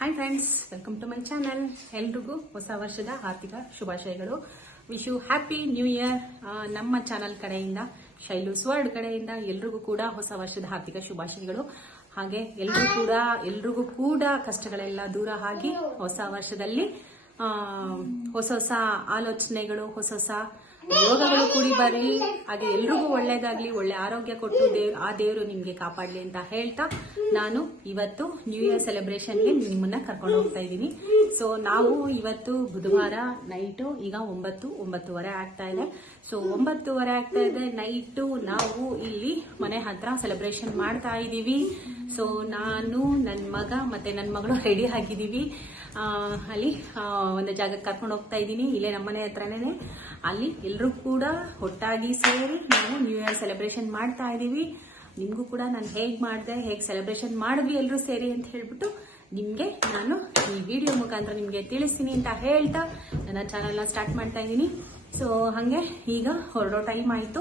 Hi friends, welcome to my channel. ಎಲ್ರಿಗೂ ಹೊಸ ವರ್ಷದ ಆರ್ಥಿಕ ಶುಭಾಶಯಗಳು. Wish you happy new year. ನಮ್ಮ ಚಾನಲ್ ಕಡೆಯಿಂದ, ಶೈಲೂಸ್ ವರ್ಲ್ಡ್ ಕಡೆಯಿಂದ ಎಲ್ರಿಗೂ ಕೂಡ ಹೊಸ ವರ್ಷದ ಆರ್ಥಿಕ ಶುಭಾಶಯಗಳು. ಹಾಗೆ ಎಲ್ರಿಗೂ ಕೂಡ ಕಷ್ಟಗಳೆಲ್ಲ ದೂರ ಆಗಿ ಹೊಸ ವರ್ಷದಲ್ಲಿ ಹೊಸ ಆಲೋಚನೆಗಳು, ಹೊಸ ಯೋಗಗಳು ಕೂಡಿ ಬರಲಿ. ಹಾಗೆ ಎಲ್ರಿಗೂ ಒಳ್ಳೇದಾಗ್ಲಿ, ಒಳ್ಳೆ ಆರೋಗ್ಯ ಕೊಟ್ಟು ಆ ದೇವರು ನಿಮ್ಗೆ ಕಾಪಾಡ್ಲಿ ಅಂತ ಹೇಳ್ತಾ ನಾನು ಇವತ್ತು ನ್ಯೂ ಇಯರ್ ಸೆಲೆಬ್ರೇಷನ್ಗೆ ನಿಮ್ಮನ್ನ ಕರ್ಕೊಂಡು ಹೋಗ್ತಾ ಇದ್ದೀನಿ. ಸೊ ನಾವು ಇವತ್ತು ಬುಧವಾರ ನೈಟು ಈಗ 9:30 ಆಗ್ತಾ ಇದೆ. ಸೊ 9:30 ಆಗ್ತಾ ಇದೆ ನೈಟು ನಾವು ಇಲ್ಲಿ ಮನೆ ಹತ್ರ ಸೆಲೆಬ್ರೇಷನ್ ಮಾಡ್ತಾ ಇದ್ದೀವಿ. ಸೊ ನಾನು, ನನ್ನ ಮಗ ಮತ್ತೆ ನನ್ನ ಮಗಳು ರೆಡಿ ಆಗಿದ್ದೀವಿ. ಅಲ್ಲಿ ಒಂದು ಜಾಗಕ್ಕೆ ಕರ್ಕೊಂಡು ಹೋಗ್ತಾ ಇದ್ದೀನಿ, ಇಲ್ಲೇ ನಮ್ಮನೆ ಹತ್ರನೇ. ಅಲ್ಲಿ ಎಲ್ಲರೂ ಕೂಡ ಒಟ್ಟಾಗಿ ಸೇರಿ ನಾವು ನ್ಯೂ ಇಯರ್ ಸೆಲೆಬ್ರೇಷನ್ ಮಾಡ್ತಾ ಇದ್ದೀವಿ. ನಿಮಗೂ ಕೂಡ ನಾನು ಹೇಗೆ ಸೆಲೆಬ್ರೇಷನ್ ಮಾಡಿದ್ವಿ ಎಲ್ಲರೂ ಸೇರಿ ಅಂತ ಹೇಳ್ಬಿಟ್ಟು ನಿಮಗೆ ನಾನು ಈ ವಿಡಿಯೋ ಮುಖಾಂತರ ನಿಮಗೆ ತಿಳಿಸ್ತೀನಿ ಅಂತ ಹೇಳ್ತಾ ನನ್ನ ಚಾನಲ್ನ ಸ್ಟಾರ್ಟ್ ಮಾಡ್ತಾ ಇದ್ದೀನಿ. ಸೊ ಹಾಗೆ ಈಗ ಹೊರಡೋ ಟೈಮ್ ಆಯಿತು.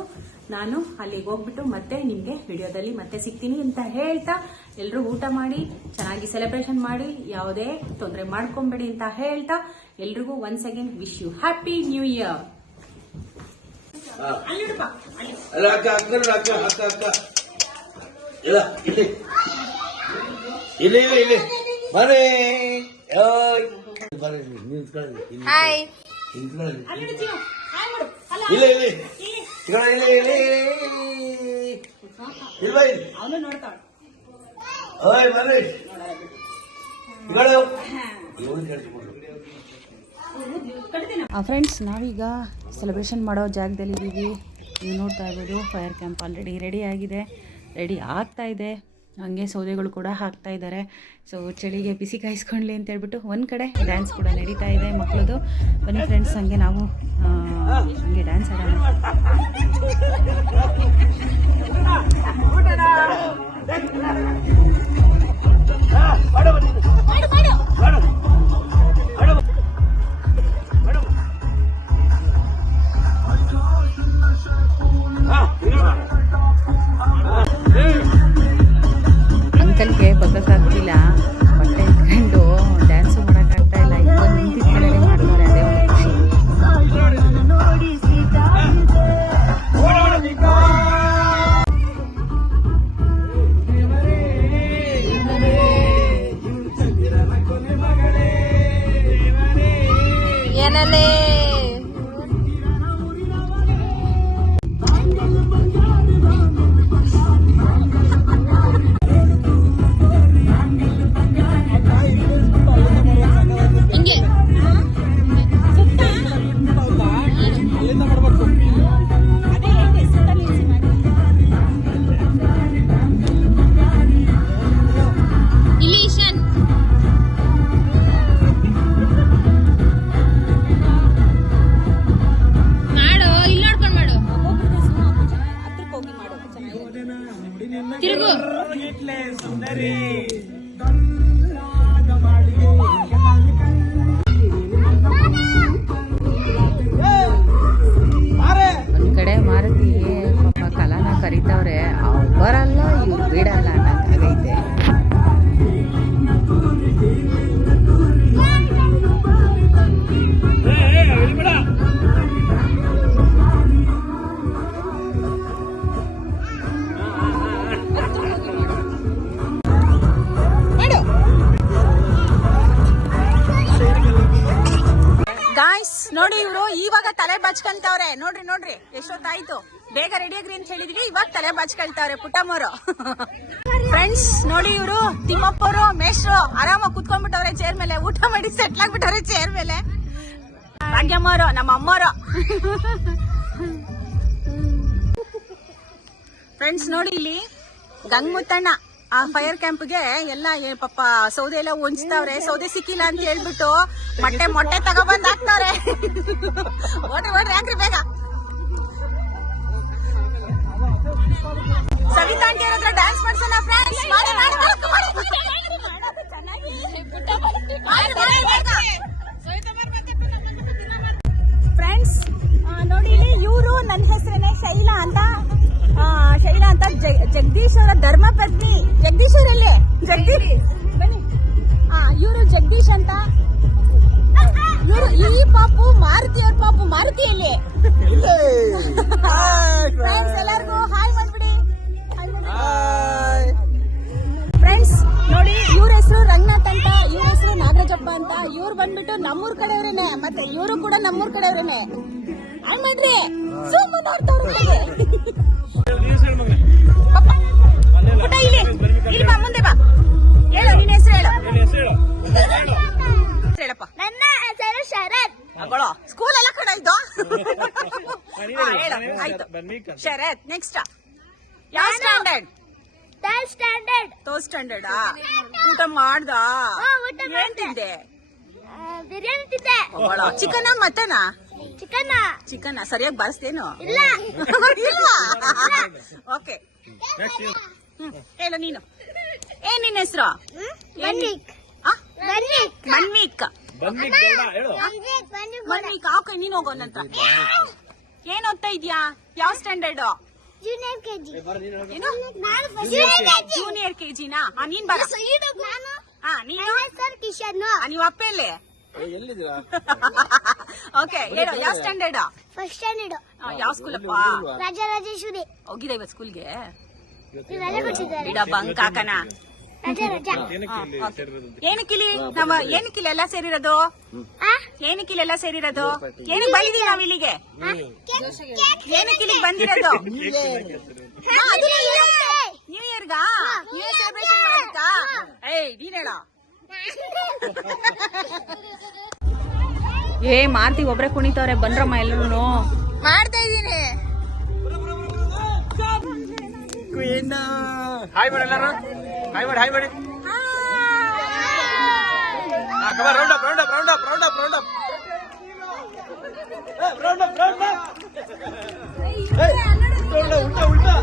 ನಾನು ಅಲ್ಲಿಗೆ ಹೋಗ್ಬಿಟ್ಟು ಮತ್ತೆ ನಿಮಗೆ ವಿಡಿಯೋದಲ್ಲಿ ಮತ್ತೆ ಸಿಗ್ತೀನಿ ಅಂತ ಹೇಳ್ತಾ ಎಲ್ಲರೂ ಊಟ ಮಾಡಿ ಚೆನ್ನಾಗಿ ಸೆಲೆಬ್ರೇಷನ್ ಮಾಡಿ, ಯಾವುದೇ ತೊಂದರೆ ಮಾಡ್ಕೊಂಬೇಡಿ ಅಂತ ಹೇಳ್ತಾ ಎಲ್ರಿಗೂ once again wish you happy new year. Friends, ನಾವೀಗ ಸೆಲೆಬ್ರೇಷನ್ ಮಾಡೋ ಜಾಗದಲ್ಲಿ ಇದ್ದೀವಿ. ನೀವು ನೋಡ್ತಾ ಇರ್ಬೋದು, ಫೈರ್ ಕ್ಯಾಂಪ್ ಆಲ್ರೆಡಿ ರೆಡಿ ಆಗಿದೆ, ರೆಡಿ ಆಗ್ತಾ ಇದೆ. ಹಾಗೆ ಸೌದೆಗಳು ಕೂಡ ಹಾಕ್ತಾ ಇದ್ದಾರೆ. ಸೊ ಚಳಿಗೆ ಬಿಸಿ ಕಾಯಿಸ್ಕೊಳ್ಳಿ ಅಂತ ಹೇಳ್ಬಿಟ್ಟು ಒಂದು ಕಡೆ ಡ್ಯಾನ್ಸ್ ಕೂಡ ನಡೀತಾ ಇದೆ ಮಕ್ಕಳದು. ಬನ್ನಿ ಫ್ರೆಂಡ್ಸ್, ಹಂಗೆ ನಾವು ಹಂಗೆ ಡ್ಯಾನ್ಸ್ ಆಡೋಣ. ಅಂಕಲ್ಗೆ ಬಗ್ಗಕ್ಕಾಗ್ತಿಲ್ಲ, ಬಟ್ಟೆ ಇಟ್ಕೊಂಡು ಡ್ಯಾನ್ಸು ಮಾಡೋಕ್ಕಾಗ್ತಾ ಇಲ್ಲ. ಈಗ ನಿಂತಿದ್ದ ಕಡೆ ಮಾಡ್ತಾರೆ, ಅದೇ ಒಂದು ಖುಷಿ. ಏನಲ್ಲೇ ಒಂದ್ ಕಡೆ ಮಾರುತಿಗೆ ಪಾಪ ಕಲಾನ ಕರೀತಾವ್ರೆ, ಬರಲ್ಲ ಇವ್ರು ಬಿಡಲ್ಲ ಅನ್ನಂಗಾಗೈತೆ. ಗಾಯ್ಸ್ ನೋಡಿ, ಇವರು ಇವಾಗ ತಲೆ ಬಚ್ಕೊಂತವ್ರೆ. ನೋಡ್ರಿ ಎಷ್ಟೊತ್ತಾಯ್ತು, ಬೇಗ ರೆಡಿ ಆಗ್ರಿ ಅಂತ ಹೇಳಿದ್ವಿ, ಇವಾಗ ತಲೆ ಬಚ್ಕೊಳ್ತಾವ್ರೆ ಪುಟ್ಟಮ್ಮರು. ಫ್ರೆಂಡ್ಸ್ ನೋಡಿ, ಇವರು ತಿಮ್ಮಪ್ಪರು ಮೇಷ್ರು ಆರಾಮಾಗಿ ಕುತ್ಕೊಂಡ್ಬಿಟ್ಟವ್ರೆ ಚೇರ್ ಮೇಲೆ, ಊಟ ಮಾಡಿ ಸೆಟ್ಲ್ ಆಗ್ಬಿಟ್ಟವ್ರೆ ಚೇರ್ ಮೇಲೆ. ಭಾಗ್ಯಮ್ಮರು, ನಮ್ಮ ಅಮ್ಮರು. ಫ್ರೆಂಡ್ಸ್ ನೋಡಿ, ಇಲ್ಲಿ ಗಂಗಮುತ್ತಣ್ಣ ಆ ಫೈರ್ ಕ್ಯಾಂಪ್ಗೆ ಎಲ್ಲ ಪಾಪ ಸೌದೆ ಎಲ್ಲ ಹೊಂಚ್ತಾವ್ರೆ. ಸೌದೆ ಸಿಕ್ಕಿಲ್ಲ ಅಂತ ಹೇಳ್ಬಿಟ್ಟು ಮೊಟ್ಟೆ ತಗೊಬಂದ್ ಹಾಕ್ತಾವ್ರೆ. ಓಡ್ರಿ ಹಾಕ್ರಿ ಬೇಗ. ಸವಿತಾ ಆಂಟಿ ಅವ್ರ ಹತ್ರ ಡ್ಯಾನ್ಸ್ ಮಾಡ್ಸೋಣ ಫ್ರೆಂಡ್ಸ್. ಫ್ರೆಂಡ್ಸ್ ನೋಡಿ, ಇವರು ನನ್ನ ಹೆಸರೇನೆ ಶೈಲಾ ಅಂತ. ಜಗದೀಶ್ ಅವರ ಧರ್ಮಪತ್ನಿ. ಜಗದೀಶ್ ಅವರಲ್ಲಿ ಜಗದೀಶ್ ಬನ್ನಿ. ಇವರು ಬಂದ್ಬಿಟ್ಟು ನಮ್ಮೂರ್ ಕಡೆಯವ್ರೇನೆ, ಮತ್ತೆ ಇವರು ಕೂಡ ನಮ್ಮೂರ್ ಕಡೆಯವ್ರೇನೆ. ಹಂಗ್ ಮಾಡ್ರಿ ಸುಮ್ಮ ನೋಡ್ತಾವ್ರೆ ಪುಟ್ಟ. ಇಲ್ಲಿ ಬಾ, ಮುಂದೆ ಬಾ, ಹೇಳು ನಿನ್ನ ಹೆಸರು ಹೇಳು. ಹೇಳಪ್ಪ. ನನ್ನ ಹೆಸರು ಶರತ್. ಸ್ಕೂಲ್ ಎಲ್ಲ ಕಡೆ ಇದ್ದು. ಆಯ್ತು ಶರತ್. ನೆಕ್ಸ್ಟ್ ಯಾವ ಸ್ಟ್ಯಾಂಡರ್ಡ್? Third standard. ಊಟ ಮಾಡ್ದ? ಏನ್ ತಿಂದೆ? ಬಿರಿಯಾನಿ ತಿಂದೆ. ಚಿಕನ್ ಮಟನಾ? ಚಿಕನ್ ಸರಿಯಾಗಿ ಬಾರಿಸ್ತೇನು? ಇಲ್ವಾ? ಓಕೆ ಹೇಳು ನೀನು. ಏನ್ ನಿನ್ನ ಹೆಸರು? ಮನ್ವಿಕ್. ಮನ್ವಿಕ್. ಓಕೆ ನೀನ್ ಹೋಗೋ ನಂತರ. ಏನ್ ಓದ್ತಾ ಇದ್ಯಾ? ಯಾವ ಸ್ಟ್ಯಾಂಡರ್ಡ್? Junior KG. ಜೂನಿಯರ್ ಕೆಜಿನಾ? ನೀನ್ ಬರ. ನೀನು ಕಿಶನ್. ನೀವ್ ಅಪ್ಪ ಎಲ್ಲೇ? ಓಕೆ ಹೇಳು ಯಾವ ಸ್ಟ್ಯಾಂಡರ್ಡ್? First standard. ಯಾವ ಸ್ಕೂಲ್ ಅಪ್ಪ? ರಾಜರಾಜೇಶ್ವರಿ. ಹೋಗಿದ ಇವತ್ತು ಸ್ಕೂಲ್ಗೆ? ಇವೆಲ್ಲ ಕೊಟ್ಟಿದ್ದಾರೆ. ಇಡ ಬಂಕ್ ಹಾಕನ. ಏನಕ್ಕಿಲ್ಲಿ ನಾವ್ ಏನಕ್ಕಿಲ್ಲ ಎಲ್ಲ ಸೇರಿರೋದು? ಏನಕ್ಕಿಲ್ಲ ಎಲ್ಲ ಸೇರಿರೋದು? ಏನಕ್ಕೆ ಬಂದಿದೀವಿ ನಾವ್ ಇಲ್ಲಿಗೆ? ಏನಕ್ಕೆ ಇಲ್ಲಿಗೆ ಬಂದಿರೋದು? ನ್ಯೂ ಇಯರ್ಗಾ? ನ್ಯೂ ಇಯರ್ ಸೆಲೆಬ್ರೇಷನ್ ಮಾಡೋದಕ್ಕ? ಏಯ್ ನೀನ್ ಹೇಳ. ಮಾರ್ತಿ ಒಬ್ರೆ ಕುಣಿತವ್ರೆ, ಬಂದ್ರಮ್ಮ ಎಲ್ಲರೂ. ಮಾಡ್ತಾ ಇದೀನಿ. ಹಾಯ್ ಮಾಡಿ ಎಲ್ಲಾರು. ಹಾಯ್ ಮಾಡಿ, ಹಾಯ್ ಮಾಡಿ. Round up, round up, round up, round up, round up, round up, round up. ಉಲ್ಟಾ ಉಲ್ಟಾ.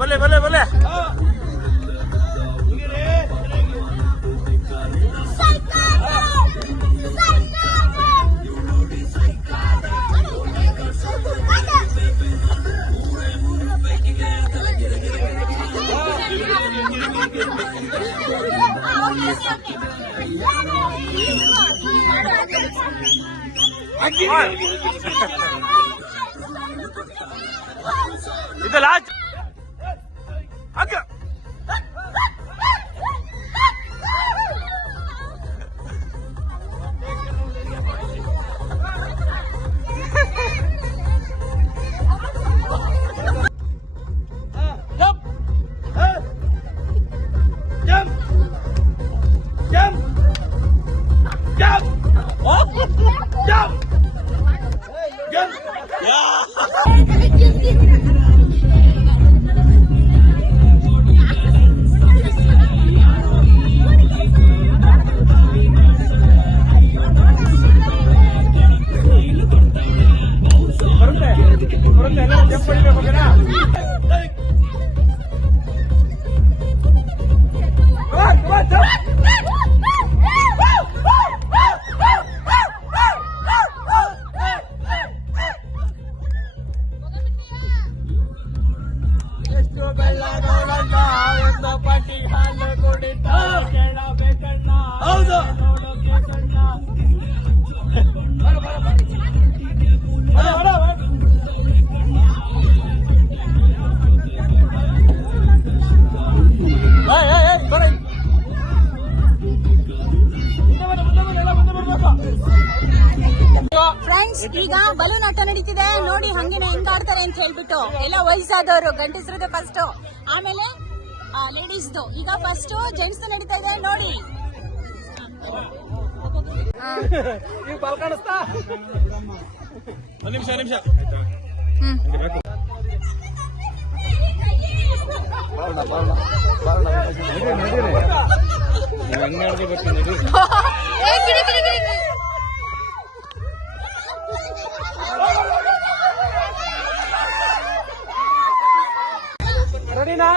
ಬಲ್ಲೆ ಬಲ್ಲೆ ಬಲ್ಲೆ. ಇದು ಲಾಸ್ಟ್ ಅಕ್ಕ ಹೌದು ಫ್ರೆಂಡ್ಸ್, ಈಗ ಬಲೂನ್ ಆಟ ನಡೀತಿದೆ ನೋಡಿ. ಹಂಗೇನೆ ಹೆಂಗ್ ಆಡ್ತಾರೆ ಅಂತ ಹೇಳ್ಬಿಟ್ಟು ಎಲ್ಲ ವಯಸ್ಸಾದವರು ಗಂಡಸ್ರದ್ದು ಫಸ್ಟ್, ಆಮೇಲೆ ಲೇಡೀಸ್ದು. ಈಗ ಫಸ್ಟ್ ಜೆಂಟ್ಸ್ ನಡೀತಾ ಇದೆ ನೋಡಿ. ಈಗ ಬಾಲ್ ಕಾಣಿಸ್ತಾ ಒಂದ್ ನಿಮಿಷ ರೆಡಿನಾ?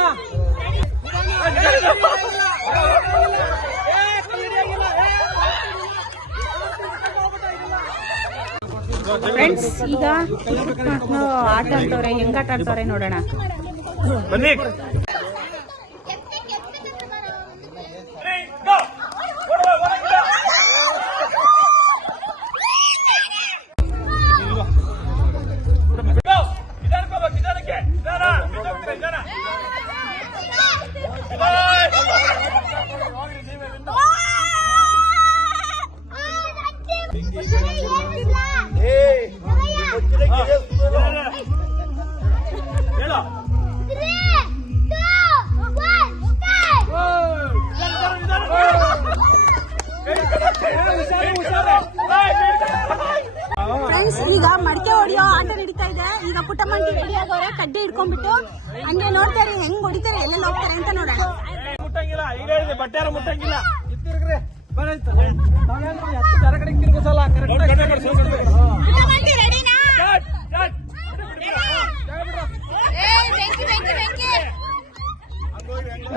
ಫ್ರೆಂಡ್ಸ್, ಈಗ ಆಟ ಆಡ್ತವ್ರೆ. ಹೆಂಗ್ ಆಟ ಆಡ್ತವ್ರೆ ನೋಡೋಣ ಬನ್ನಿ. ಫ್ರೆಂಡ್ಸ್, ಈಗ ಮಡಕೆ ಹೊಡಿಯೋ ಆಟ ನಡೀತಾ ಇದೆ. ಈಗ ಪುಟ್ಟಮ್ಮಂಟಿ ರೆಡಿ ಆಗೋರೆ, ಕಡ್ಡಿ ಹಿಡ್ಕೊಂಡ್ಬಿಟ್ಟು ಹಂಗೆ ನೋಡ್ತಾರೆ ಹೆಂಗ್ ಹೊಡಿತಾರೆ, ಎಲ್ಲೆಲ್ಲ ಹೋಗ್ತಾರೆ ಅಂತ ನೋಡೋಣ. ಮುಟ್ಟಂಗಿಲ್ಲ, ಈಗ ಹೇಳಿದೆ ಬಟ್ಟೆ ಮುಟ್ಟಂಗಿಲ್ಲ. ಪುಟ್ಟಮ್ಮಂಟಿ ರೆಡಿನಾ?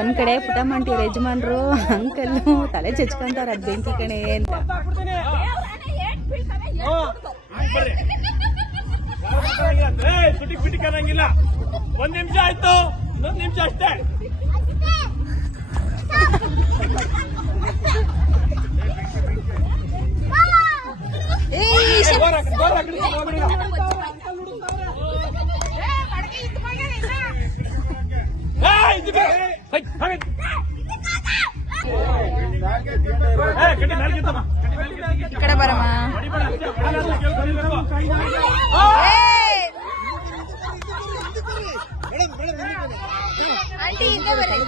ಒಂದ್ ಕಡೆ ಪುಟ್ಟಮ್ಮಂಟಿ ಯಜಮಾನ್ರು ಅಂಕಲ್ಲು ತಲೆ ಚಚ್ಕೊಂತಾರ ಅದ್ ಬೆಂಕಿ ಕಣೆ ಅಂತ. ಸುಟಿಕ್ ಪಿಟಿಕ್ ಅನ್ನಂಗಿಲ್ಲ. ಒಂದ್ ನಿಮಿಷ ಆಯ್ತು, ಇನ್ನೊಂದ್ ನಿಮಿಷ ಅಷ್ಟೇ. ಈ ಕಡೆ ಬರಮ್ಮ. ಆಂಟಿ ಹಿಂದೆ ಬರ್ರಿ.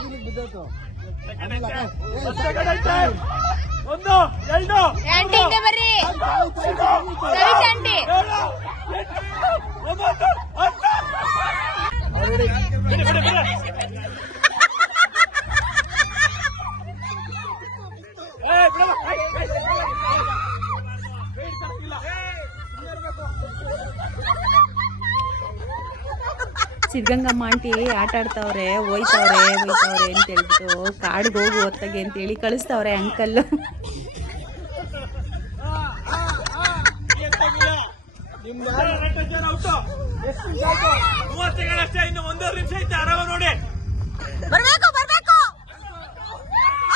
ಒಂದು ಎರಡು ಆಂಟಿ ಹಿಂದೆ ಬರ್ರಿ. ಸವಿತಾ ಆಂಟಿ. ಸಿದ್ಧಗಂಗಮ್ಮ ಆಂಟಿ ಆಟ ಆಡ್ತಾವ್ರೆ, ಹೋಯ್ತಾವ್ರೆ ಅಂತ ಹೇಳ್ಬಿಟ್ಟು ಕಾಡಿಗೆ ಹೋಗು ಹೊತ್ತಗೆ ಅಂತೇಳಿ ಕಳಿಸ್ತಾವ್ರೆ ಅಂಕಲ್ಲು. ಮೂವತ್ತುಗಳಷ್ಟೇ, ಇನ್ನು ಒಂದೂವರೆ ನಿಮಿಷ ಐತೆ. ಆರಾಮ ನೋಡಿ. ಬರ್ಬೇಕು ಬರ್ಬೇಕು.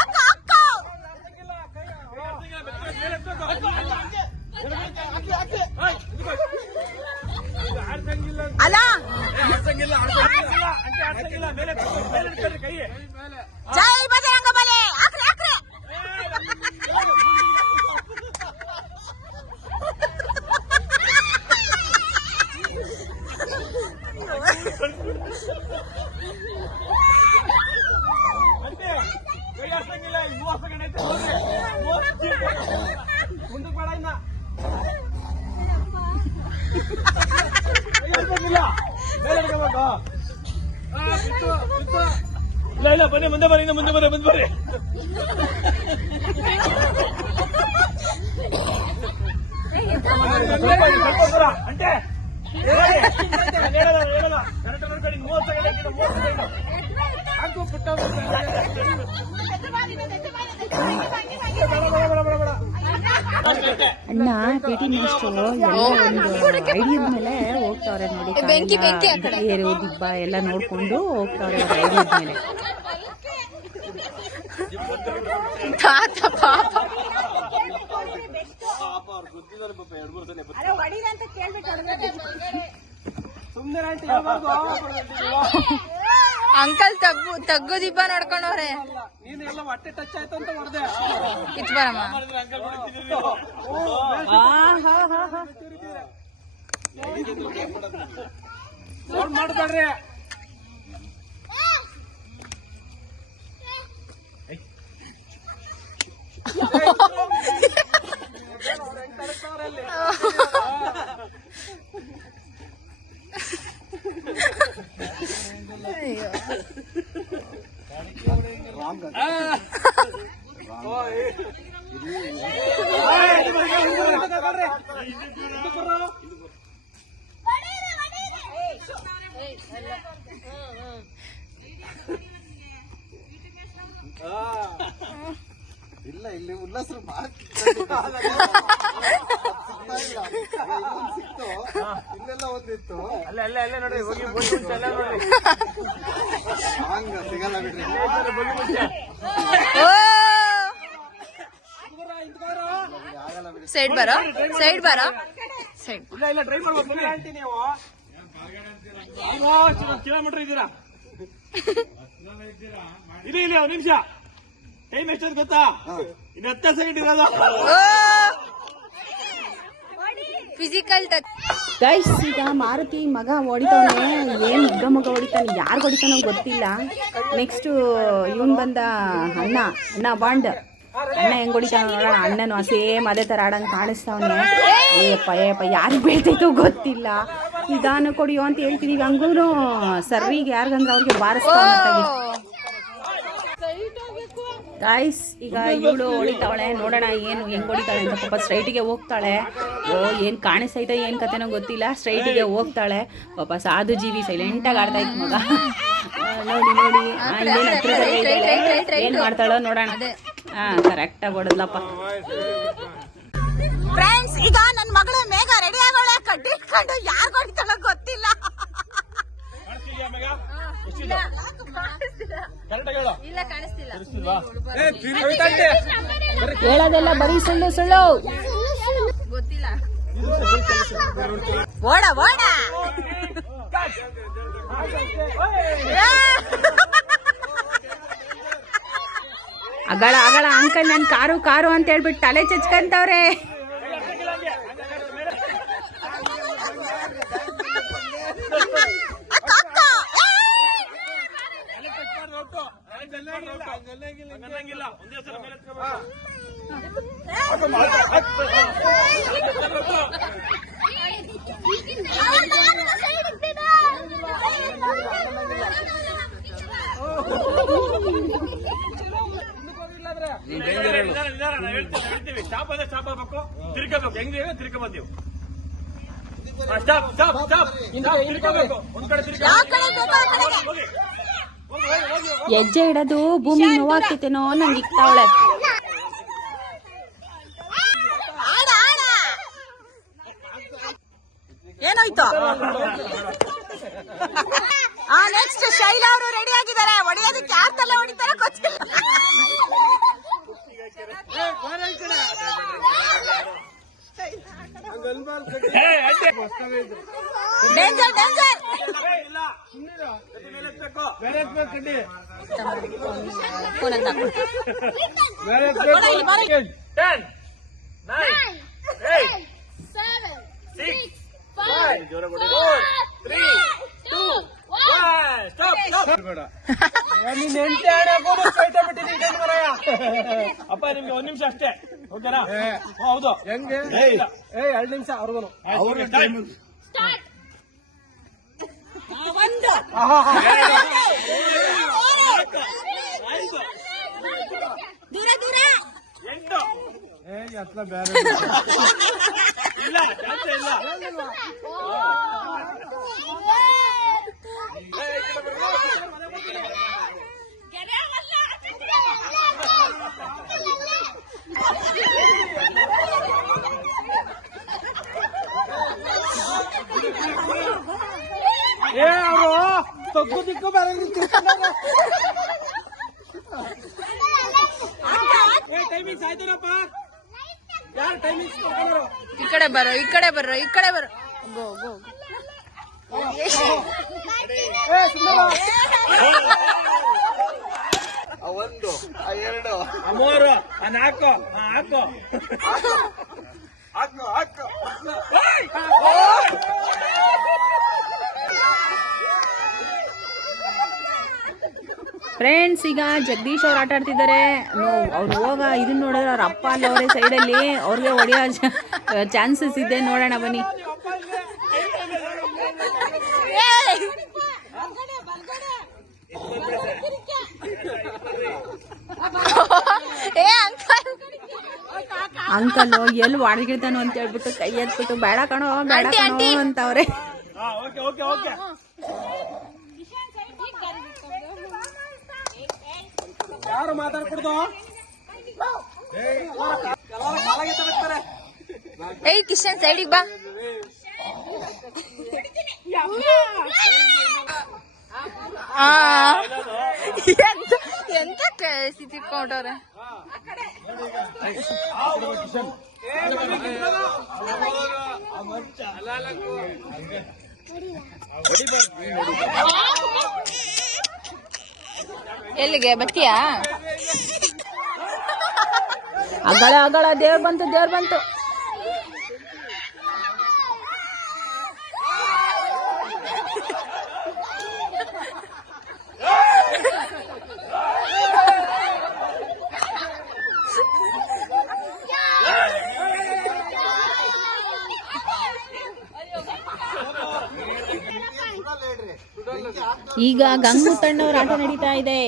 ಅಕ್ಕ ಅಕ್ಕ. ಕೈ ಜೈ ಬಜರಂಗ ಬಲಿ. ಹಾಕ್ರೆ ಹಾಕ್ರೆ. ಅಂತೆ ಕೈ ಹಾಸಂಗಿಲ್ಲ. 30 ಸೆಕೆಂಡ್ ಐತೆ. ಮುಂದಕ್ಕೆ ಬೇಡ ಇನ್ನ. ಇಲ್ಲ ಇಲ್ಲ ಬನ್ನಿ ಮುಂದೆ ಬರ್ರಿ. ಇನ್ನು ಮುಂದೆ ಬರ್ರಿ. ಮುಂದೆ ಬರ್ರಿ. ಸ್ವಲ್ಪ ದೂರ ಅಂಟೆ ಹೇಳಲ್ಲ ಕರೆಕ್ಟ್ ನೋಡ್ಕೊಳ್ಳಿ. 30 ಸೆಕೆಂಡ್. 30 ಸೆಕೆಂಡ್ ಹಾಕು ಪುಟ್ಟ. ಅಣ್ಣ ಪಿಟಿ ಮಾಸ್ಟರು ಎಲ್ಲ ಒಂದು ಐಡಿಯಾ ಮೇಲೆ ಹೋಗ್ತಾವ್ರೆ ನೋಡಿ. ಏರು ದಿಬ್ಬ ಎಲ್ಲ ನೋಡ್ಕೊಂಡು ಹೋಗ್ತಾವ್ರೆ ಅವ್ರ ಐಡಿಯಾದ ಮೇಲೆ. ತಾತ ಪಾಪ. ಅಂಕಲ್ ತಗ್ಗು ದಿಬ್ಬ ನೋಡ್ಕೊಂಡವ್ರೆ. ನೀನು ಎಲ್ಲ ಹೊಟ್ಟೆ ಟಚ್ ಆಯ್ತು ಅಂತ ಹೊಡೆದೆ. ಇತ್ ಬರಮ್ಮ. ಮಾಡ್ಬೇಡ್ರಿ. ಇಲ್ಲ ಇಲ್ಲಿ ಉಲ್ಲಾಸರು ಸಿಕ್ತು. ಇಲ್ಲೆಲ್ಲ ಓದಿತ್ತು. ಅಲ್ಲೇ ನೋಡಿ. ಹೋಗಿ ಎಲ್ಲ ನೋಡಿ. ಹಂಗ ಸಿಗಲ್ಲ ಬಿಡ್ರಿ. ಸೈಡ್ ಬರೋ. ಸೈಡ್ ಬರೋ. ಸೈಡ್. ಇಲ್ಲ ಟ್ರೈ ಮಾಡ್ಬೋದು. ಬನ್ನಿ ಆಂಟಿ ನೀವು. ಕಿಲೋಮೀಟರ್ ಇದ್ದೀರಾ. ಇಲ್ಲಿ ಒಂದು ನಿಮಿಷ. ಟೈಮ್ ಎಷ್ಟೊತ್ತು ಗೊತ್ತಾ? ಇನ್ನು 10 ಸೆಕೆಂಡ್ ಇರೋದು. Physical touch. ಗೈಸ್ ಈಗ ಮಾರುತಿ ಮಗ ಹೊಡಿತಾವನೆ. ಏನ್ ಮಗ ಹೊಡಿತಾನೆ, ಯಾರು ಹೊಡಿತಾನೋ ಗೊತ್ತಿಲ್ಲ. ನೆಕ್ಸ್ಟ್ ಇವನ್ ಬಂದ ಅಣ್ಣ ಬಾಂಡ್. ಅಣ್ಣ ಹೆಂಗ್ ಹೊಡಿತಾನ ನೋಡೋಣ. ಅಣ್ಣನು ಸೇಮ್ ಅದೇ ತರ ಆಡಂಗ್ ಕಾಣಿಸ್ತಾವನೆ. ಏಪ್ಪ ಯಾರಿಗೆ ಬೀಳ್ತೈತೋ ಗೊತ್ತಿಲ್ಲ. ನಿಧಾನ ಕೊಡಿಯೋ ಅಂತ ಹೇಳ್ತಿದೀವಿ. ಹಂಗೂ ಸರ್ವಿಗೆ ಯಾರಿಗಂದ್ರೆ ಅವ್ರಿಗೆ ಬಾರಿಸ್ತಾವ. ಗಾಯ್ಸ್ ಈಗ ಇವಳು ಹೊಡಿತಾವಳೆ. ನೋಡೋಣ ಏನು ಹೆಂಗ್ ಹೊಡಿತಾಳೆ ಅಂತ. ಪಾಪ ಸ್ಟ್ರೈಟಿಗೆ ಹೋಗ್ತಾಳೆ. ಏನು ಕಾಣಿಸ್ತೈತೆ ಏನು ಕತೆನೋ ಗೊತ್ತಿಲ್ಲ. ಸ್ಟ್ರೈಟಿಗೆ ಹೋಗ್ತಾಳೆ. ಪಾಪ ಸಾಧು ಜೀವಿ ಸೈಲೆಂಟಾಗಿ ಆಡ್ತಾ ಇತ್ತು ಮಗ. ನೋಡಿ ಏನ್ ಮಾಡ್ತಾಳೋ ನೋಡೋಣ. ಕರೆಕ್ಟಾಗಿ ಹೊಡೆದ್ಲಪ್ಪ. ಫ್ರೆಂಡ್ಸ್ ಈಗ ನನ್ನ ಮಗಳು ಮೇಘ ರೆಡಿ ಆಗೋಳೆ. ಕಡ್ಡಿ ಇಟ್ಕೊಂಡು ಯಾರು ಹೊಡಿತಾಳೋ ಗೊತ್ತಿಲ್ಲ. ಇಲ್ಲ ಕಾಣಿಸ್ತಿಲ್ಲ. ಹೇಳೋದೆಲ್ಲ ಬರೀ ಸುಳ್ಳು ಸುಳ್ಳು. ಗೊತ್ತಿಲ್ಲ. ಓಡ ಓಡ. ಅಗಳ ಅಂಕಲ್ ನನ್ ಕಾರು ಅಂತ ಹೇಳ್ಬಿಟ್ಟು ತಲೆ ಚಚ್ಕಂತವ್ರೆ. ಹೇಳ್ತೀವಿ ಸ್ಟಾಪ್ ಅಂದ್ರೆ ಸ್ಟಾಪ್ ಆಗ್ಬೇಕು. ತಿರ್ಕೋಬೇಕು. ಹೆಂಗೆ ತಿರ್ಕೊ ಬಂದೀವಿ. Stop stop stop. ತಿರ್ಕೋಬೇಕು. ಒಂದ್ ಕಡೆ ಹೆಜ್ಜೆ ಇಡೋದು ಭೂಮಿ ನೋವಾಗ್ತೈತೇನೋ ನಂಗೆ ಇಕ್ತಾವಳೆ. ಏನೋಯ್ತು? ನೆಕ್ಸ್ಟ್ ಶೈಲಾ ಅವರು ರೆಡಿ ಆಗಿದ್ದಾರೆ. ಹೊಡೆಯೋದಕ್ಕೆ ಯಾರ ತಲೆ ಹೊಡಿತಾರ ಗೊತ್ತಿಲ್ಲ. Danger danger. ಇಲ್ಲ ಕಟ್ಟಿ ಮೇಲೆ ಎತ್ಬೇಕು. ಫೋನ್ ಅಂತ ಹಾಕು. 10 9 8 7 6 5 4 3 2 1 ಸ್ಟಾಪ್ ಅಪ್ಪ ನಿಮ್ಗೆ 1 ನಿಮಿಷ ಅಷ್ಟೇ ಓಕೆನಾ? ಹೌದು ಹೆಂಗೆ ಇಲ್ಲ 2 ನಿಮಿಷ ಅವ್ರಿಗೂ ಅವ್ರಿಗೆ ಟೈಮ್ ಒಂದು ದೂರ ದೂರ 8 ಅತ್ಲ ಬೇರೆ ಇಲ್ಲ ಚಾನ್ಸೇ ಇಲ್ಲ. ಅವರು ತಗ್ಗು ದಿಕ್ಕು ಬೇರೆ ಟೈಮಿಂಗ್ಸ್ ಆಯ್ತೇನಪ್ಪ? ಯಾರು ಟೈಮಿಂಗ್ಸ್ ತಗೊಂಡ್ರು? ಈ ಕಡೆ ಬರೋ ಈ ಕಡೆ ಬರೋ ಈ ಕಡೆ ಬರೋ. ಗೋ ಗೋ ಒಂದು ಆ 2 ಆ 3 ಆ 4 ಹಾಕು ಹಾಕು ಹಾಕು ಫ್ರೆಂಡ್ಸ್, ಈಗ ಜಗದೀಶ್ ಅವ್ರು ಆಟ ಆಡ್ತಿದ್ದಾರೆ. ಅವ್ರು ಹೋಗ ಇದನ್ನ ನೋಡಿದ್ರೆ ಅವ್ರ ಅಪ್ಪ ಅಲ್ಲಿ ಅವರೇ ಸೈಡಲ್ಲಿ, ಅವ್ರಿಗೆ ಹೊಡೆಯೋ ಚಾನ್ಸಸ್ ಇದೆ. ನೋಡೋಣ ಬನ್ನಿ. ಅಂಕಲ್ ಎಲ್ಲಿ ಹೊಡೆಗಿರ್ತಾನೋ ಅಂತ ಹೇಳ್ಬಿಟ್ಟು ಕೈ ಎತ್ಬಿಟ್ಟು ಬೇಡ ಕಣೋ ಬೇಡ ಕಣೋ ಅಂತವ್ರೆ. ಓಕೆ ಓಕೆ ಓಕೆ ಯಾರು ಮಾತಾಡ್ಕೊಡ್ದು? ಏಯ್ ಕಿಶನ್ ಸೈಡಿಗೆ ಬಾ. ಎಂತ ಸಿಕ್ಕೊಂಡವ್ರೆ. ಎಲ್ಲಿಗೆ ಬತ್ತೀಯಾ? ಅಗಳ ಅಗಳ ದೇವ್ರು ಬಂತು ದೇವ್ರು ಬಂತು. ಈಗ ಗಂಗು ತಣ್ಣವ್ರ ಆಟ ನಡೀತಾ ಇದೆ.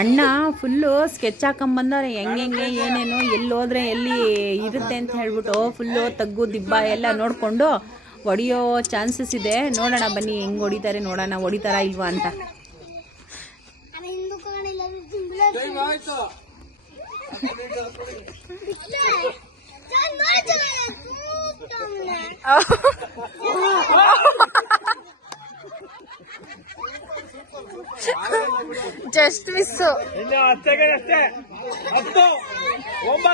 ಅಣ್ಣ ಫುಲ್ಲು ಸ್ಕೆಚ್ ಹಾಕೊಂಬಂದವ್ರೆ, ಹೆಂಗೆ ಏನೇನು ಎಲ್ಲಿ ಹೋದ್ರೆ ಎಲ್ಲಿ ಇರುತ್ತೆ ಅಂತ ಹೇಳ್ಬಿಟ್ಟು ಫುಲ್ಲು ತಗ್ಗು ದಿಬ್ಬ ಎಲ್ಲ ನೋಡಿಕೊಂಡು ಹೊಡಿಯೋ ಚಾನ್ಸಸ್ ಇದೆ. ನೋಡೋಣ ಬನ್ನಿ ಹೆಂಗೆ ಹೊಡಿತಾರೆ, ನೋಡೋಣ ಹೊಡಿತಾರಾ ಇಲ್ವಾ ಅಂತ. Just miss. ಇನ್ನು 10 ಸೆಕೆಂಡ್ ಅಷ್ಟೇ. 10 9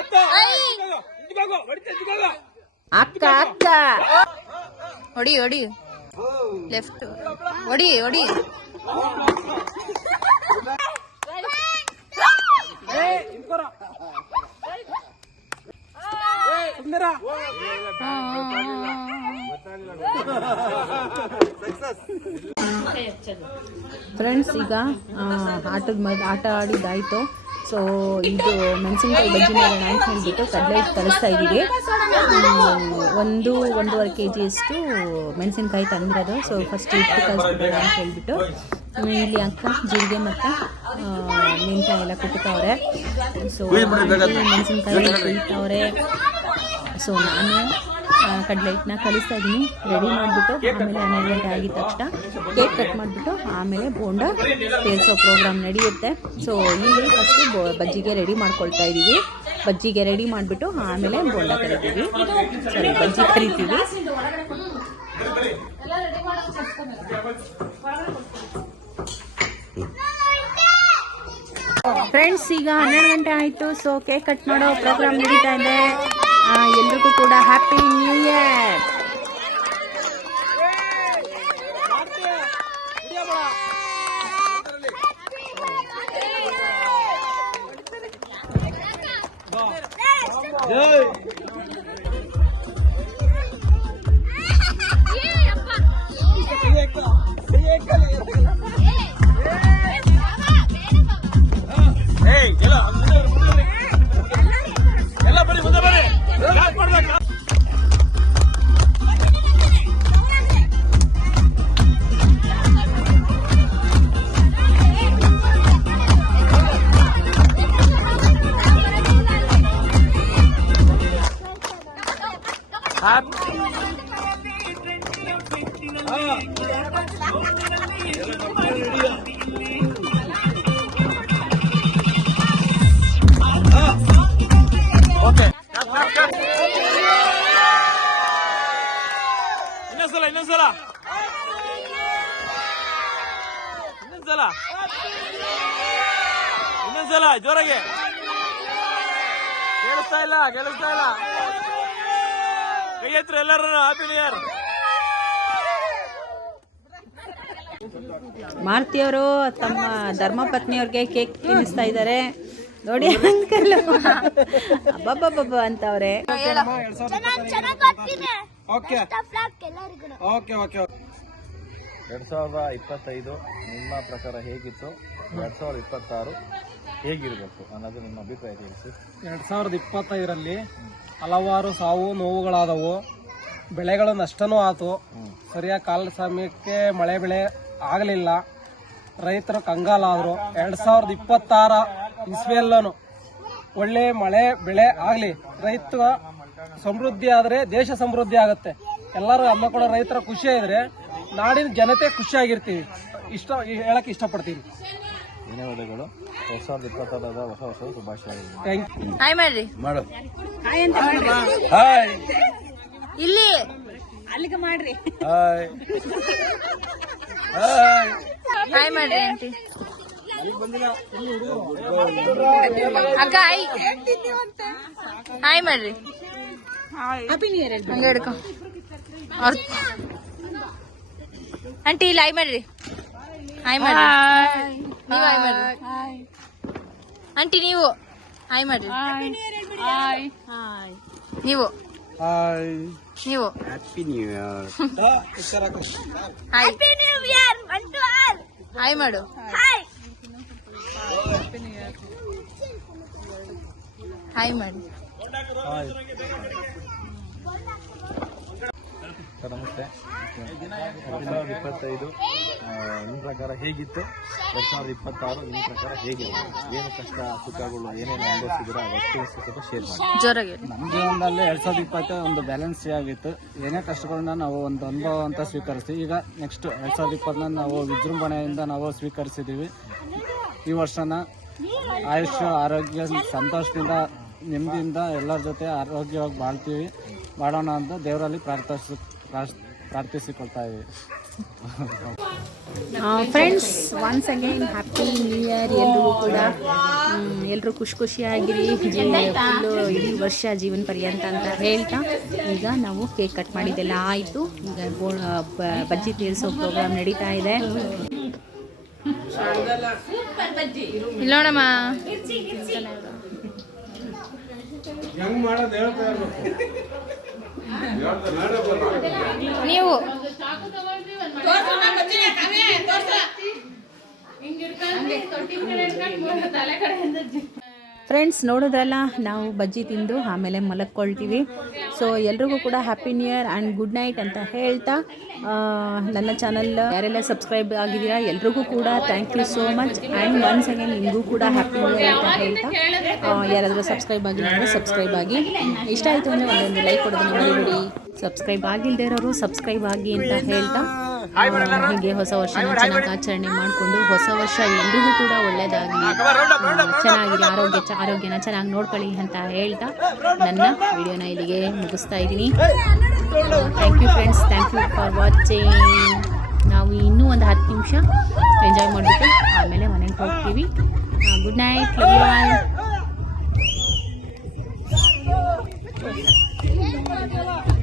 ಅಕ್ಕ ಅಕ್ಕ ಹೊಡಿ ಹೊಡಿ ಲೆಫ್ಟ್ ಹೊಡಿ ಹೊಡಿ. ಫ್ರೆಂಡ್ಸ್, ಈಗ ಆಟ ಆಡಿದ್ದಾಯಿತು. ಸೊ ಇದು ಮೆಣಸಿನ್ಕಾಯಿ ಬಜ್ಜಿ ಮಾಡೋಣ ಅಂತ ಹೇಳ್ಬಿಟ್ಟು ಕಡಲೆ ಹಿಟ್ಟು ಕಲಿಸ್ತಾ ಇದ್ದೀವಿ. 1-1.5 kg ಮೆಣಸಿನ್ಕಾಯಿ ತಂದಿರೋದು. ಸೊ ಫಸ್ಟ್ ಹಿಟ್ಟು ಕಲಿಸ್ಬಿಡೋಣ ಅಂತ ಹೇಳ್ಬಿಟ್ಟು ಇಲ್ಲಿ ಅಕ್ಕ ಜೀರಿಗೆ ಮತ್ತು ಮೆಣಸಿನ್ಕಾಯಿ ಎಲ್ಲ ಕುಟ್ತವ್ರೆ. ಸೊ ಮೆಣಸಿನ್ಕಾಯಿ ಕುಯ್ತವ್ರೆ. ಸೊ ನಾನು ಕಡಲೆ ಹಿಟ್ಟನ್ನ ಕಲಿಸ್ತಾ ಇದ್ದೀನಿ, ರೆಡಿ ಮಾಡಿಬಿಟ್ಟು ಆಮೇಲೆ 12 ಗಂಟೆ ಆಗಿದ ತಕ್ಷಣ ಕೇಕ್ ಕಟ್ ಮಾಡಿಬಿಟ್ಟು ಆಮೇಲೆ ಬೋಂಡ ತೇರಿಸೋ ಪ್ರೋಗ್ರಾಮ್ ನಡೆಯುತ್ತೆ. ಸೊ ಇಲ್ಲಿ ಫಸ್ಟು ಬಜ್ಜಿಗೆ ರೆಡಿ ಮಾಡ್ಕೊಳ್ತಾ ಇದ್ದೀವಿ. ಬಜ್ಜಿಗೆ ರೆಡಿ ಮಾಡಿಬಿಟ್ಟು ಆಮೇಲೆ ಬೋಂಡ ಕರಿತೀವಿ, ಸರಿ ಬಜ್ಜಿ ಕರಿತೀವಿ. ಫ್ರೆಂಡ್ಸ್, ಈಗ 12 ಗಂಟೆ ಆಯಿತು. ಸೊ ಕೇಕ್ ಕಟ್ ಮಾಡೋ ಪ್ರೋಗ್ರಾಮ್ ನಡೀತಾ ಇದೆ. ಎಲ್ರಿಗೂ ಕೂಡ ಹ್ಯಾಪಿ ನ್ಯೂ ಇಯರ್. ಎಲ್ಲ ಬರೀ ಮುಂದೆ ಬರ್ರಿ. ಯಾಕ್ ಮಾಡ್ಬೇಕು? ಓಕೆ ಇನ್ನೊಂದ್ಸಲ ಇನ್ನೊಂದ್ಸಲ ಇನ್ನೊಂದ್ಸಲ ಇನ್ನೊಂದ್ಸಲ ಜೋರಾಗಿ ಕೇಳಿಸ್ತಾ ಇಲ್ಲ ಕೈ ಎತ್ತರ ಎಲ್ಲರೂ ಹ್ಯಾಪಿ ನ್ಯೂ ಇಯರ್. ಮಾರುತಿಯವರು ತಮ್ಮ ಧರ್ಮಪತ್ನಿಯವ್ರಿಗೆ ಕೇಕ್ ತಿನ್ನಿಸ್ತಾ ಇದ್ದಾರೆ ನೋಡಿ ಅಂಕಲ್ ಅಬ್ಬಬ್ಬಬ್ಬ ಅಂತವ್ರೆ. ಚೆನ್ನಾಗಿ ಓದ್ತೀನಿ. ಓಕೆ Best of luck ಎಲ್ಲರಿಗೂ. ಓಕೆ ಓಕೆ 2025 ನಿಮ್ಮ ಪ್ರಕಾರ ಹೇಗಿತ್ತು, 2026 ಹೇಗಿರಬೇಕು ಅನ್ನೋದು ನಿಮ್ಮ ಅಭಿಪ್ರಾಯ ತಿಳಿಸಿ. 2025ರಲ್ಲಿ ಹಲವಾರು ಸಾವು ನೋವುಗಳಾದವು, ಬೆಳೆಗಳು ನಷ್ಟನೂ ಆತು, ಸರಿಯಾದ ಕಾಲ ಸಮಯಕ್ಕೆ ಮಳೆ ಬೆಳೆ ಆಗಲಿಲ್ಲ, ರೈತರು ಕಂಗಾಲಾದರು. 2026 ಇಸ್ವಿಯಲ್ಲೂ ಒಳ್ಳೆ ಮಳೆ ಬೆಳೆ ಆಗಲಿ, ರೈತ ಸಮೃದ್ಧಿ ಆದರೆ ದೇಶ ಸಮೃದ್ಧಿ ಆಗುತ್ತೆ. ಎಲ್ಲರೂ ಅಮ್ಮ ಕೂಡ ರೈತರ ಖುಷಿ ಇದ್ರೆ ನಾಡಿನ ಜನತೆ ಖುಷಿಯಾಗಿರ್ತೀವಿ. ಹೇಳಕ್ ಇಷ್ಟಪಡ್ತೀನಿ. ಧನ್ಯವಾದಗಳು. 2026 ಹೊಸ ವರ್ಷದ ಶುಭಾಶಯಗಳು. Thank you. ಹಾಯ್ ಮಾಡ್ರಿ. ಮಾಡು. ಹಾಯ್ ಅಂತ ಮಾಡ್ರಿ. ಹಾಯ್ ಇಲ್ಲಿ ಅಲ್ಲಿಗೆ ಮಾಡ್ರಿ. ಹಾಯ್ ಹಾಯ್ ಹಾಯ್ ಮಾಡ್ರಿ ಆಂಟಿ. ಅಕ್ಕ ಹಾಯ್ ಹಾಯ್ ಮಾಡ್ರಿ. Happy new year. ಹಂಗೆ ಹಿಡ್ಕೊ ಆಂಟಿ ಇಲ್ಲಿ ಹಾಯ್ ಮಾಡ್ರಿ. ಹಾಯ್ ಮಾಡ್ರಿ. ನೀವು ಹಾಯ್ ಮಾಡ್ರಿ ಆಂಟಿ. ನೀವು ಹಾಯ್ ಮಾಡ್ರಿ. ನೀವು ಹಾಯ್ ನೀವು happy new year. Hi Happy New Year. 1 to all. Hi ಮಾಡು. Hi. ಹಾಯ್ ಮಾಡಿ. ಸರ್ ನಮಸ್ತೆ. 2025 ನಿಮ್ಮ ಪ್ರಕಾರ ಹೇಗಿತ್ತು, 2026 ನಿಮ್ಮ ಪ್ರಕಾರ ಹೇಗಿದೆ, ಏನು ಕಷ್ಟ ಸುಖಗಳು ಏನೇನು ಅನುಭವಿಸಿದ್ರೆ ವಸ್ತು ಶೇರ್ ಮಾಡಿ. ಜೋರಾಗಿ ನಮ್ಮ ಜೀವನದಲ್ಲಿ 2020 ಒಂದು ಬ್ಯಾಲೆನ್ಸ್ ಆಗಿತ್ತು. ಏನೇ ಕಷ್ಟಗಳನ್ನ ನಾವು ಒಂದು ಅನುಭವ ಅಂತ ಸ್ವೀಕರಿಸ್ತೀವಿ. ಈಗ ನೆಕ್ಸ್ಟ್ 2020 ನಾವು ವಿಜೃಂಭಣೆಯಿಂದ ನಾವು ಸ್ವೀಕರಿಸಿದ್ದೀವಿ. ಈ ವರ್ಷನ ಆಯುಷ್ಯ ಆರೋಗ್ಯ ಸಂತೋಷದಿಂದ ನೆಮ್ಮದಿಯಿಂದ ಎಲ್ಲರ ಜೊತೆ ಆರೋಗ್ಯವಾಗಿ ಬಾಳೋಣ ಅಂತ ದೇವರಲ್ಲಿ ಪ್ರಾರ್ಥಿಸಿಕೊಳ್ತಾ ಇದ್ದೀವಿ. Friends, once again happy new year. ಎಲ್ರಿಗೂ ಕೂಡ ಎಲ್ಲರೂ ಖುಷಿಯಾಗಿರಿ, ಫುಲ್ಲು ಇಡೀ ವರ್ಷ ಜೀವನ ಪರ್ಯಂತ ಅಂತ ಹೇಳ್ತಾ ಈಗ ನಾವು ಕೇಕ್ ಕಟ್ ಮಾಡಿದ್ದೆಲ್ಲ ಆಯಿತು. ಈಗ ಬಜ್ಜಿ ತೀರಿಸೋ ಪ್ರೋಗ್ರಾಮ್ ನಡೀತಾ ಇದೆ. ಇಲ್ಲೋಣಮ್ಮ. ಹೆಂಗ್ ಮಾಡೋದು ಹೇಳ್ತಾ ಇರ್ಬೇಕು. ನೀವು ಫ್ರೆಂಡ್ಸ್, ನೋಡೋದ್ರಲ್ಲ, ನಾವು ಬಜ್ಜಿ ತಿಂದು ಆಮೇಲೆ ಮಲಕ್ಕೊಳ್ತೀವಿ. ಸೊ ಎಲ್ರಿಗೂ ಕೂಡ happy new year and good night ಅಂತ ಹೇಳ್ತಾ ನನ್ನ ಚಾನಲ್ ಯಾರೆಲ್ಲ ಸಬ್ಸ್ಕ್ರೈಬ್ ಆಗಿದ್ದೀರಾ ಎಲ್ರಿಗೂ ಕೂಡ thank you so much. And once again ನಿಮಗೂ ಕೂಡ ಹ್ಯಾಪಿ ನ್ಯೂ ಇಯರ್ ಅಂತ ಹೇಳ್ತಾ ಯಾರಾದರೂ ಸಬ್ಸ್ಕ್ರೈಬ್ ಆಗಿಲ್ಲ ಸಬ್ಸ್ಕ್ರೈಬ್ ಆಗಿ. ಇಷ್ಟ ಆಯಿತು ಅಂದರೆ ಒಂದೊಂದು ಲೈಕ್ ಕೊಡೋದನ್ನು ಮರಿಬೇಡಿ. ಸಬ್ಸ್ಕ್ರೈಬ್ ಆಗಿಲ್ಲದೆ ಇರೋರು ಸಬ್ಸ್ಕ್ರೈಬ್ ಆಗಿ ಅಂತ ಹೇಳ್ತಾ ಹೀಗೆ ಹೊಸ ವರ್ಷನ ಚೆನ್ನಾಗಿ ಆಚರಣೆ ಮಾಡಿಕೊಂಡು ಹೊಸ ವರ್ಷ ಎಲ್ರಿಗೂ ಕೂಡ ಒಳ್ಳೆಯದಾಗಲಿ, ಚೆನ್ನಾಗಿರಿ, ಆರೋಗ್ಯನ ಚೆನ್ನಾಗಿ ನೋಡ್ಕೊಳ್ಳಿ ಅಂತ ಹೇಳ್ತಾ ನನ್ನ ವಿಡಿಯೋನ ಇಲ್ಲಿಗೆ ಮುಗಿಸ್ತಾ ಇದ್ದೀನಿ. Thank you friends, thank you for watching. ನಾವು ಇನ್ನೂ ಒಂದು 10 ನಿಮಿಷ ಎಂಜಾಯ್ ಮಾಡಿಬಿಟ್ಟು ಆಮೇಲೆ ಮನೆಗೆ ಹೋಗ್ತೀವಿ. Good night, love you all. ಏನ್